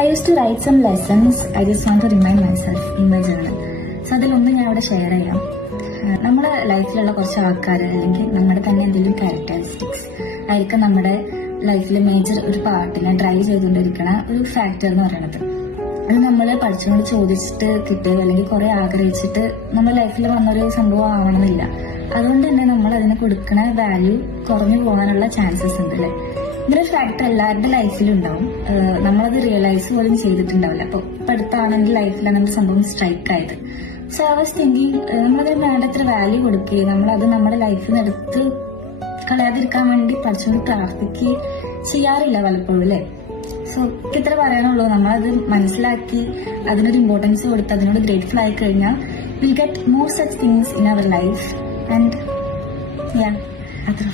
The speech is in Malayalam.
I used to write some lessons. I just want to remind myself in my journal. So അതിലൊന്ന് ഞാൻ ഇവിടെ ഷെയർ ചെയ്യാം. നമ്മുടെ ലൈഫിലുള്ള കുറച്ച് ആൾക്കാർ അല്ലെങ്കിൽ നമ്മുടെ തന്നെ എന്തെങ്കിലും ക്യാരക്ടറിസ്റ്റിക്സ് ആയിരിക്കും നമ്മുടെ ലൈഫിൽ മേജർ ഒരു പാർട്ടിനെ ഡ്രൈവ് ചെയ്തുകൊണ്ടിരിക്കണ ഒരു ഫാക്ടർ എന്ന് പറയുന്നത്. അത് നമ്മൾ പഠിച്ചുകൊണ്ട് ചോദിച്ചിട്ട് കിട്ടിയത് അല്ലെങ്കിൽ കുറെ ആഗ്രഹിച്ചിട്ട് നമ്മുടെ ലൈഫിൽ വന്നൊരു സംഭവം ആവണമെന്നില്ല. അതുകൊണ്ട് തന്നെ നമ്മൾ അതിന് കൊടുക്കുന്ന വാല്യൂ കുറഞ്ഞു പോകാനുള്ള ചാൻസസ് ഉണ്ട് അല്ലേ. ഇങ്ങനെ ഒരു ഫാക്ടർ എല്ലാവരുടെ ലൈഫിലും ഉണ്ടാവും. നമ്മളത് റിയലൈസ് പോലും ചെയ്തിട്ടുണ്ടാവില്ല. അപ്പൊ ഇപ്പൊ അടുത്താണെങ്കിൽ ലൈഫിലാണ് നമ്മുടെ സംഭവം സ്ട്രൈക്ക് ആയത്. സോ ഐ വാസ് തിങ്കിങ് നമ്മളത് വേണ്ടത്ര വാല്യൂ കൊടുക്കുകയും നമ്മളത് നമ്മുടെ ലൈഫിൽ നിന്ന് എടുത്ത് കളയാതിരിക്കാൻ വേണ്ടി പഠിച്ചുകൊണ്ട് പ്രാർത്ഥിക്കുകയും ചെയ്യാറില്ല പലപ്പോഴും അല്ലേ. സോ ഇത്ര പറയാനുള്ളൂ. നമ്മളത് മനസ്സിലാക്കി അതിനൊരു ഇമ്പോർട്ടൻസ് കൊടുത്ത് അതിനോട് ഗ്രേറ്റ്ഫുൾ ആയി കഴിഞ്ഞാൽ will get more such things in our life. And യാ അത്ര